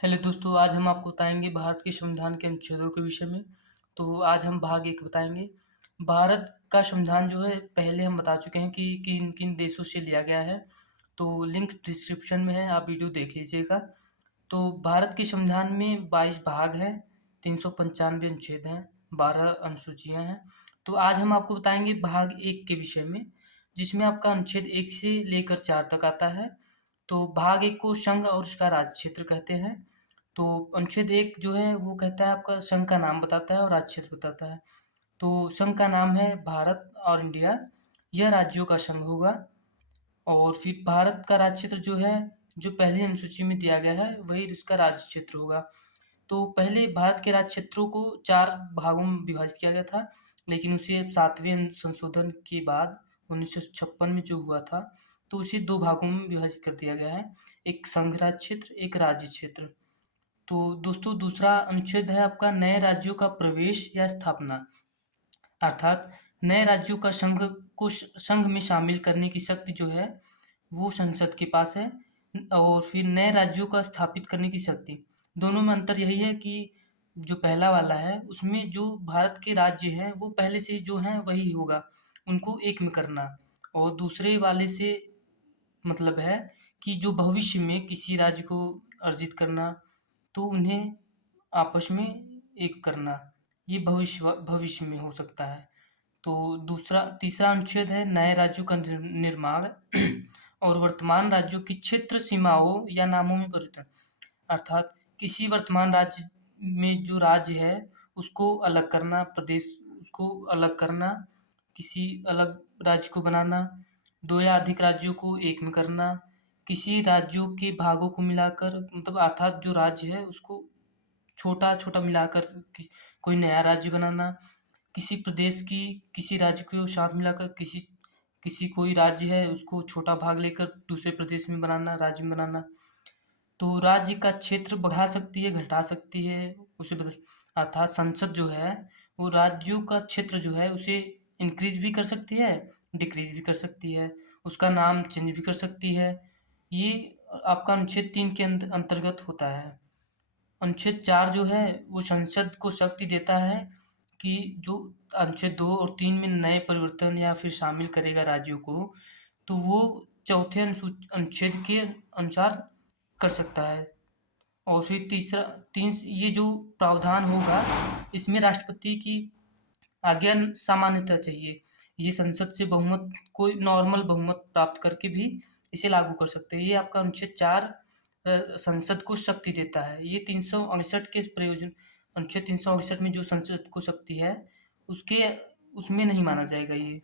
Hello दोस्तों, आज हम आपको बताएंगे भारत के संविधान के अनुच्छेदों के विषय में। तो आज हम भाग एक बताएंगे। भारत का संविधान जो है पहले हम बता चुके हैं कि किन किन देशों से लिया गया है। तो लिंक डिस्क्रिप्शन में है, आप वीडियो देख लीजिएगा। तो भारत के संविधान में 22 भाग हैं, 395 अनुच्छेद हैं, 12 अनुसूचियां हैं। तो आज हम आपको बताएंगे भाग एक के विषय में, जिसमें आपका अनुच्छेद 1 से लेकर 4 तक आता है। तो भाग एक को संघ और उसका राज्य क्षेत्र कहते हैं। तो अनुच्छेद 1 जो है वो कहता है, आपका संघ का नाम बताता है और राज्य क्षेत्र बताता है। तो संघ का नाम है भारत और इंडिया, यह राज्यों का संघ होगा। और फिर भारत का राज्य क्षेत्र जो है, जो पहली अनुसूची में दिया गया है, वही उसका राज्य क्षेत्र होगा। तो पहले भारत के राज्य क्षेत्रों को 4 भागों में विभाजित किया गया था, लेकिन उसे 7वें संशोधन के बाद 1956 में जो हुआ था, तो उसे 2 भागों में विभाजित कर दिया गया है, एक संघ राज्य क्षेत्र, एक राज्य क्षेत्र। तो दोस्तों, दूसरा अनुच्छेद है आपका नए राज्यों का प्रवेश या स्थापना, अर्थात नए राज्यों का संघ में शामिल करने की शक्ति जो है वो संसद के पास है। और फिर नए राज्यों का स्थापित करने की शक्ति, दोनों में अंतर यही है कि जो पहला वाला है उसमें जो भारत के राज्य हैं वो पहले से जो हैं वही होगा, उनको एक में करना। और दूसरे वाले से मतलब है कि जो भविष्य में किसी राज्य को अर्जित करना, तो उन्हें आपस में एक करना, ये भविष्य में हो सकता है। तो तीसरा अनुच्छेद है नए राज्यों का निर्माण और वर्तमान राज्यों की क्षेत्र सीमाओं या नामों में परिवर्तन, अर्थात किसी वर्तमान राज्य में जो राज्य है उसको अलग करना, प्रदेश उसको अलग करना, किसी अलग राज्य को बनाना, 2 या अधिक राज्यों को एक में करना, किसी राज्यों के भागों को मिलाकर, मतलब अर्थात जो राज्य है उसको छोटा-छोटा मिलाकर कोई नया राज्य बनाना, किसी प्रदेश की किसी राज्य को साथ मिलाकर किसी किसी कोई राज्य है उसको छोटा भाग लेकर दूसरे प्रदेश में बनाना, राज्य में बनाना। तो राज्य का क्षेत्र बढ़ा सकती है, घटा सकती है, उसे बदल, अर्थात संसद जो है वो राज्यों का क्षेत्र जो है उसे इंक्रीज़ भी कर सकती है, डिक्रीज़ भी कर सकती है, उसका नाम चेंज भी कर सकती है। ये आपका अनुच्छेद 3 के अंतर्गत होता है। अनुच्छेद 4 जो है वो संसद को शक्ति देता है कि जो अनुच्छेद 2 और 3 में नए परिवर्तन या फिर शामिल करेगा राज्यों को, तो वो चौथे अनुच्छेद के अनुसार कर सकता है। और फिर तीसरा तीन ये जो प्रावधान होगा इसमें राष्ट्रपति की आज्ञा सामान्यतः चाहिए। ये संसद से बहुमत, कोई नॉर्मल बहुमत प्राप्त करके भी इसे लागू कर सकते हैं। ये आपका अनुच्छेद 4 संसद को शक्ति देता है। ये 368 के प्रयोजन, अनुच्छेद 368 में जो संसद को शक्ति है उसके उसमें नहीं माना जाएगा ये।